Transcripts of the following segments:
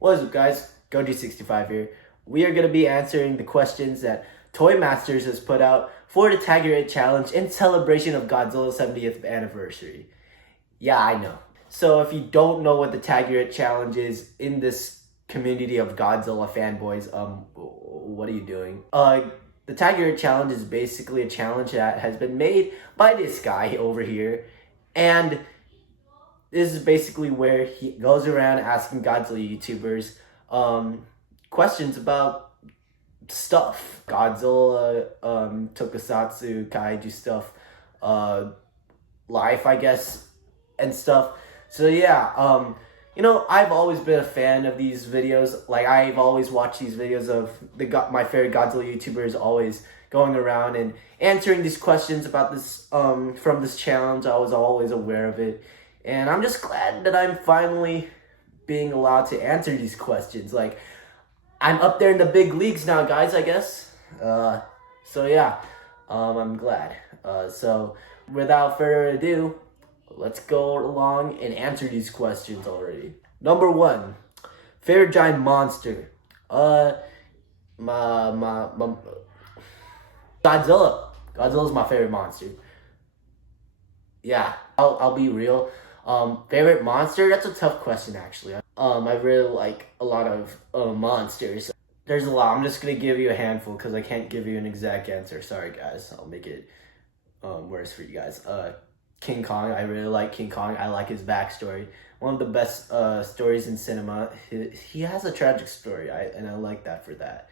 What is up, guys? Goji65 here. We are going to be answering the questions that Toymasters has put out for the Tag Your It challenge in celebration of Godzilla's 70th anniversary. Yeah, I know. So if you don't know what the Tag Your It challenge is in this community of Godzilla fanboys, what are you doing? The Tag Your It challenge is basically a challenge that has been made by this guy over here, and this is basically where he goes around asking Godzilla YouTubers questions about stuff. Godzilla, tokusatsu, kaiju stuff, life, I guess, and stuff. So yeah, I've always been a fan of these videos. Like, I've always watched these videos of my favorite Godzilla YouTubers always going around and answering these questions about this from this challenge. I was always aware of it. And I'm just glad that I'm finally being allowed to answer these questions. Like, I'm up there in the big leagues now, guys, I guess. So yeah, I'm glad. So without further ado, let's go along and answer these questions already. Number 1, favorite giant monster. My Godzilla. Godzilla's my favorite monster. Yeah, I'll be real. Favorite monster? That's a tough question, actually. I really like a lot of monsters. There's a lot. I'm just gonna give you a handful because I can't give you an exact answer. Sorry, guys. I'll make it worse for you guys. King Kong. I really like King Kong. I like his backstory. One of the best stories in cinema. He has a tragic story, and I like that for that.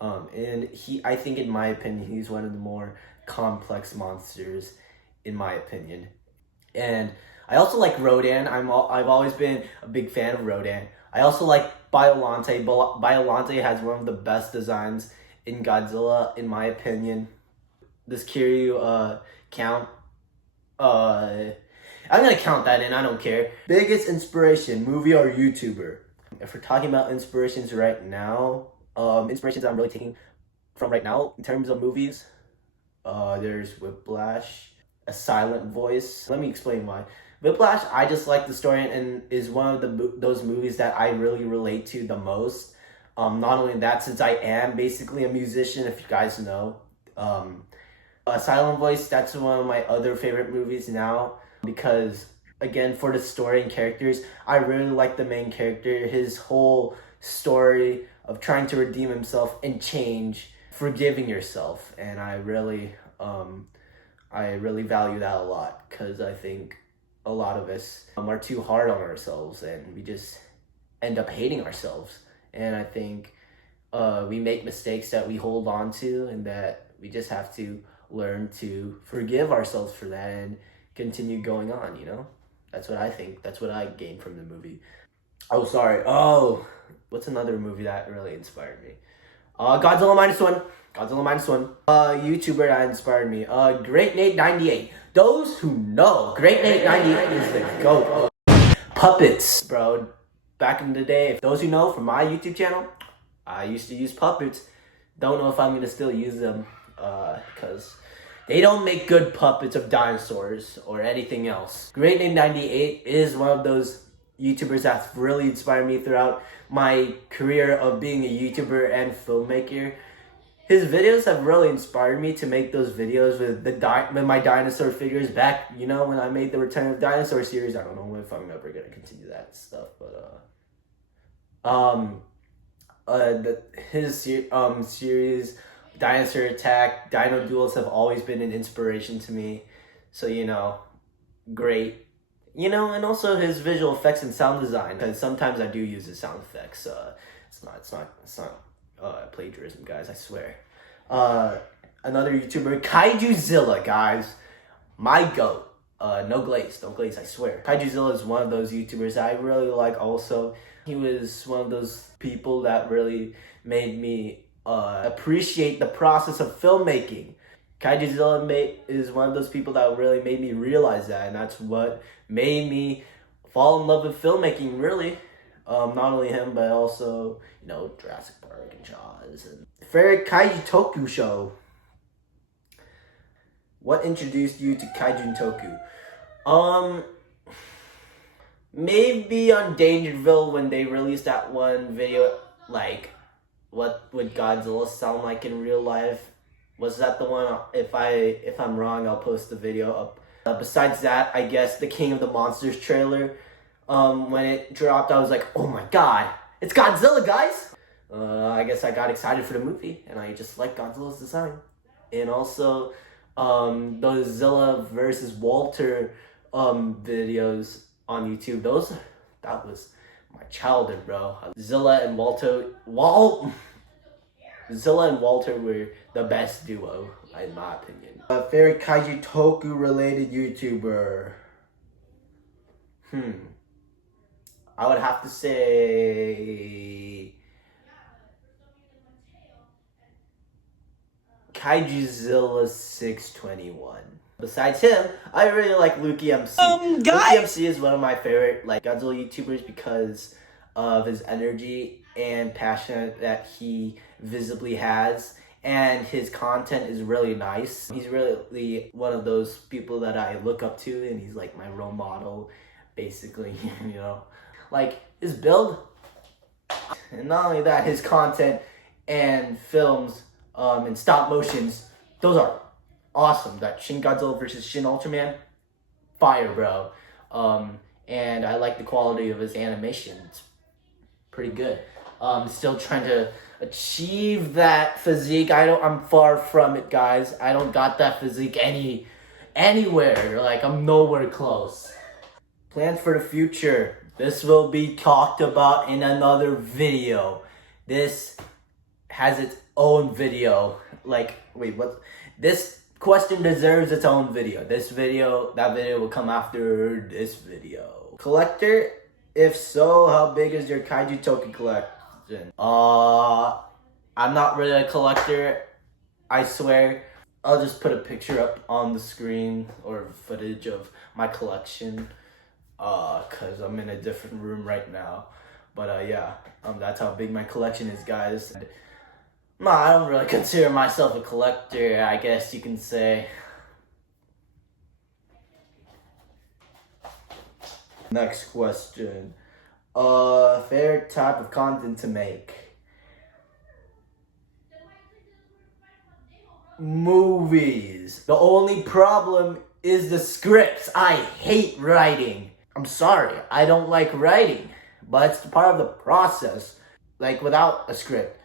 And I think, in my opinion, he's one of the more complex monsters, in my opinion. And I also like Rodan. I've always been a big fan of Rodan. I also like Biollante. Biollante has one of the best designs in Godzilla, in my opinion. This Kiryu count. I'm gonna count that in. I don't care. Biggest inspiration, movie or YouTuber? If we're talking about inspirations right now, inspirations I'm really taking from right now in terms of movies, there's Whiplash, A Silent Voice. Let me explain why. Whiplash, I just like the story and is one of those movies that I really relate to the most. Not only that, since I am basically a musician, if you guys know. A Silent Voice, that's one of my other favorite movies now because, again, for the story and characters, I really like the main character. His whole story of trying to redeem himself and change, forgiving yourself, and I really value that a lot because I think a lot of us are too hard on ourselves and we just end up hating ourselves. And I think we make mistakes that we hold on to and that we just have to learn to forgive ourselves for that and continue going on, That's what I think. That's what I gained from the movie. Oh, sorry. Oh, what's another movie that really inspired me? Godzilla Minus One. Godzilla Minus One. YouTuber that inspired me. Great Nate 98. Those who know, Great Nate 98 is the GOAT. Puppets, bro. Back in the day, those who know from my YouTube channel, I used to use puppets. Don't know if I'm gonna still use them, because they don't make good puppets of dinosaurs or anything else. Great Nate 98 is one of those YouTubers that's really inspired me throughout my career of being a YouTuber and filmmaker. His videos have really inspired me to make those videos with my dinosaur figures back, when I made the Return of Dinosaur series. I don't know if I'm ever gonna continue that stuff, but his series, Dinosaur Attack, Dino Duels have always been an inspiration to me. So great. And also his visual effects and sound design, because sometimes I do use his sound effects. It's not plagiarism, guys, I swear. Another YouTuber, KAIJUZilla, guys. My GOAT. No glaze, I swear. KAIJUZilla is one of those YouTubers that I really like also. He was one of those people that really made me appreciate the process of filmmaking. KAIJUZilla is one of those people that really made me realize that, and that's what made me fall in love with filmmaking, really. Not only him, but also, Jurassic Park and Jaws. And favorite Kaiju Toku show. What introduced you to Kaiju and Toku? Maybe on Dangerville when they released that one video, like, what would Godzilla sound like in real life? Was that the one? If I'm wrong, I'll post the video up. Besides that, I guess the King of the Monsters trailer, when it dropped, I was like, oh my god, it's Godzilla, guys! I guess I got excited for the movie, and I just like Godzilla's design. And also, those Zilla versus Walter videos on YouTube, that was my childhood, bro. Zilla and Walter were the best duo, in my opinion. Favorite kaiju toku related YouTuber? I would have to say KAIJUZilla 621. Besides him, I really like Luki MC. Luki MC is one of my favorite Godzilla YouTubers because of his energy and passion that he visibly has, and his content is really nice. He's really one of those people that I look up to, and he's like my role model, basically, you know. Like, his build, and not only that, his content and films and stop motions, those are awesome. That Shin Godzilla versus Shin Ultraman, fire, bro. And I like the quality of his animation. It's pretty good. Still trying to achieve that physique. I'm far from it, guys. I don't got that physique anywhere. Like, I'm nowhere close. Plans for the future. This will be talked about in another video. This has its own video. Like, wait, what? This question deserves its own video. That video will come after this video. Collector? If so, how big is your kaiju token collection? I'm not really a collector, I swear. I'll just put a picture up on the screen or footage of my collection. Cause I'm in a different room right now. But yeah, that's how big my collection is, guys. No, I don't really consider myself a collector, I guess you can say. Next question. Favorite type of content to make? Movies. The only problem is the scripts. I hate writing. I'm sorry, I don't like writing, but it's part of the process. Like, without a script,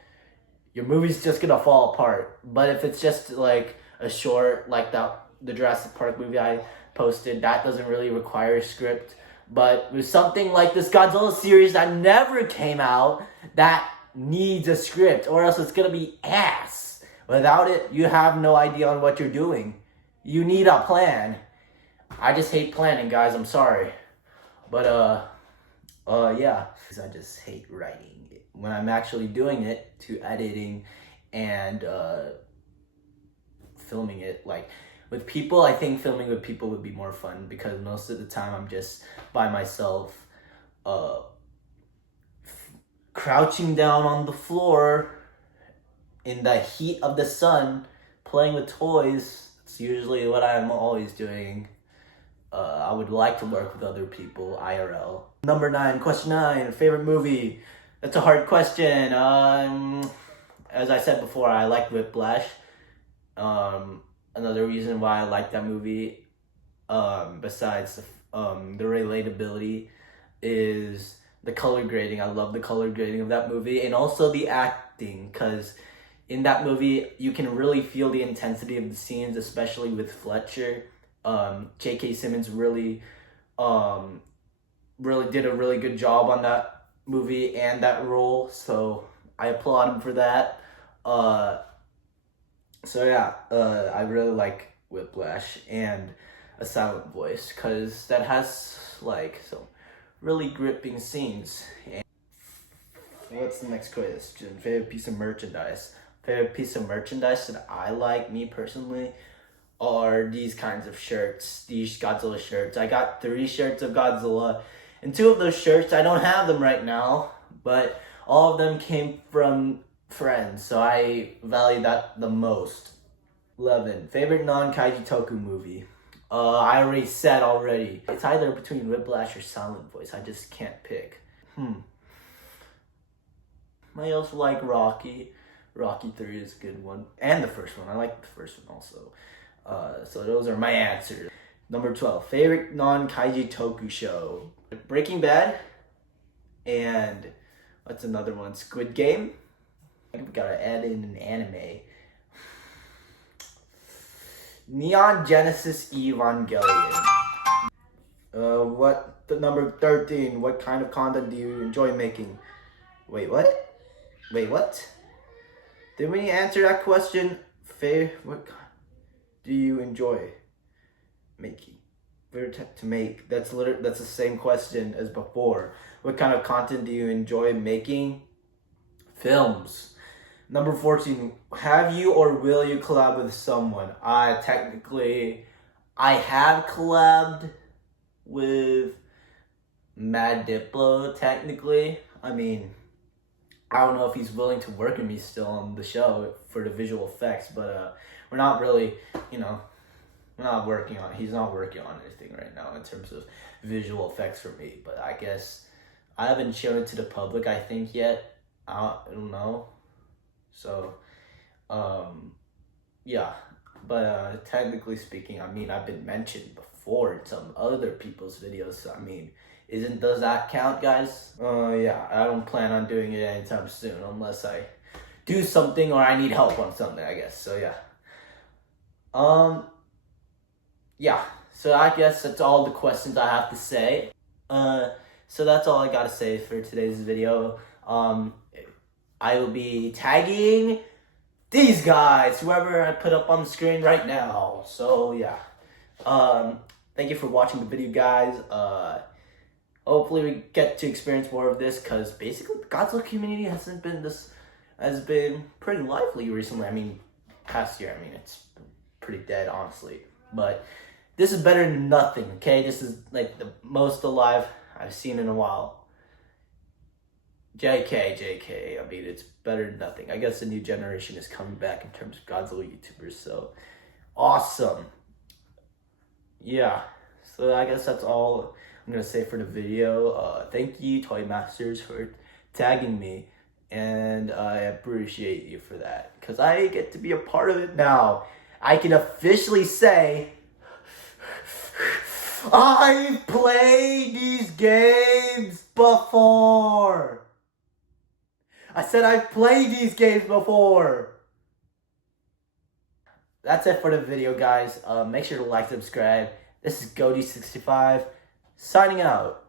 your movie's just gonna fall apart. But if it's just like a short, like the Jurassic Park movie I posted, that doesn't really require a script. But with something like this Godzilla series that never came out, that needs a script, or else it's gonna be ass. Without it, you have no idea on what you're doing. You need a plan. I just hate planning, guys, I'm sorry. But yeah, I just hate writing when I'm actually doing it, to editing and filming it. Like, with people, I think filming with people would be more fun, because most of the time I'm just by myself, crouching down on the floor in the heat of the sun, playing with toys. It's usually what I'm always doing. I would like to work with other people, IRL. Number 9, question 9, favorite movie? That's a hard question. As I said before, I like Whiplash. Another reason why I like that movie, besides the relatability, is the color grading. I love the color grading of that movie, and also the acting, because in that movie you can really feel the intensity of the scenes, especially with Fletcher. J.K. Simmons really did a really good job on that movie and that role, so I applaud him for that. So yeah, I really like Whiplash and A Silent Voice, because that has like some really gripping scenes. And what's the next question? Favorite piece of merchandise? Favorite piece of merchandise that I like, me personally, are these kinds of shirts, these Godzilla shirts. I got 3 shirts of Godzilla, and 2 of those shirts, I don't have them right now, but all of them came from friends, so I value that the most. 11, favorite non-kaiju toku movie. I already said already. It's either between Whiplash or Silent Voice. I just can't pick. I also like Rocky. Rocky 3 is a good one. And the first one. I like the first one also. So those are my answers. Number 12. Favorite non-kaiju toku show. Breaking Bad. And what's another one? Squid Game. We gotta add in an anime. Neon Genesis Evangelion. Number 13. What kind of content do you enjoy making? Wait, what? Did we answer that question? What do you enjoy making? To make. That's the same question as before. What kind of content do you enjoy making? Films. Number 14, have you or will you collab with someone? Technically, I have collabed with Mad Diplo, technically. I mean, I don't know if he's willing to work with me still on the show for the visual effects, but we're not really, we're not working on, he's not working on anything right now in terms of visual effects for me, but I guess I haven't shown it to the public, I think, yet. I don't know. So, yeah, but technically speaking, I mean, I've been mentioned before in some other people's videos, so I mean, does that count, guys? Yeah, I don't plan on doing it anytime soon unless I do something or I need help on something, I guess, so yeah. Yeah, so I guess that's all the questions I have to say. So that's all I gotta say for today's video. I will be tagging these guys, whoever I put up on the screen right now. So yeah, thank you for watching the video, guys. Hopefully we get to experience more of this, because basically the Godzilla community has been pretty lively recently. I mean, past year, I mean, it's pretty dead, honestly. But this is better than nothing, okay? This is like the most alive I've seen in a while. JK, I mean, it's better than nothing. I guess the new generation is coming back in terms of Godzilla YouTubers, so awesome. Yeah, so I guess that's all I'm gonna say for the video. Thank you, Toymasters, for tagging me, and I appreciate you for that, because I get to be a part of it now. I can officially say I've played these games before. I said I've played these games before. That's it for the video, guys. Make sure to like, subscribe. This is goodie65 signing out.